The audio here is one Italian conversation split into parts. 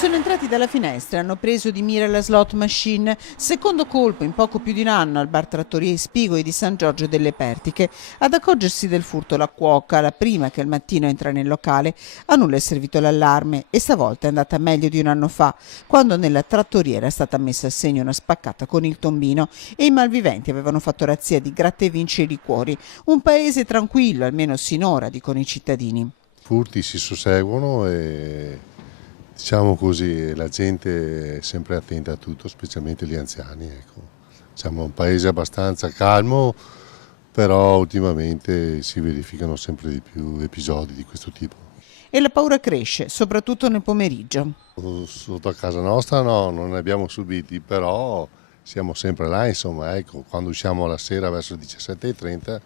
Sono entrati dalla finestra e hanno preso di mira la slot machine. Secondo colpo in poco più di un anno al bar Trattoria Spigoi di San Giorgio delle Pertiche. Ad accorgersi del furto la cuoca, la prima che al mattino entra nel locale. A nulla è servito l'allarme e stavolta è andata meglio di un anno fa, quando nella trattoria era stata messa a segno una spaccata con il tombino e i malviventi avevano fatto razzia di gratta e vinci e liquori. Un paese tranquillo, almeno sinora, dicono i cittadini. Furti si susseguono e diciamo così la gente è sempre attenta a tutto, specialmente gli anziani. Ecco. Siamo un paese abbastanza calmo, però ultimamente si verificano sempre di più episodi di questo tipo. E la paura cresce, soprattutto nel pomeriggio. Sotto a casa nostra no, non ne abbiamo subiti, però siamo sempre là, insomma, ecco, quando usciamo la sera verso le 17:30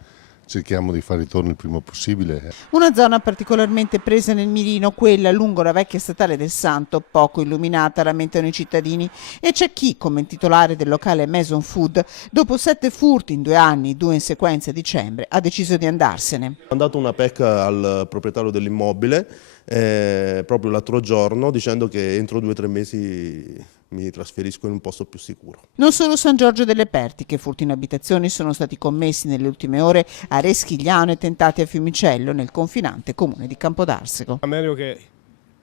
cerchiamo di fare ritorno il prima possibile. Una zona particolarmente presa nel mirino, quella lungo la vecchia statale del Santo, poco illuminata, lamentano i cittadini. E c'è chi, come il titolare del locale Mason Food, dopo 7 furti in 2 anni, 2 in sequenza a dicembre, ha deciso di andarsene. Ho dato una PEC al proprietario dell'immobile proprio l'altro giorno dicendo che entro 2 o 3 mesi mi trasferisco in un posto più sicuro. Non solo San Giorgio delle Pertiche, furti in abitazioni sono stati commessi nelle ultime ore a Reschigliano e tentati a Fiumicello, nel confinante comune di Campodarsego. È meglio che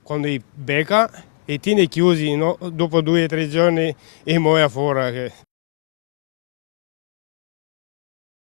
quando i becca e tieni chiusi, no? Dopo 2 o 3 giorni e muoia fuori.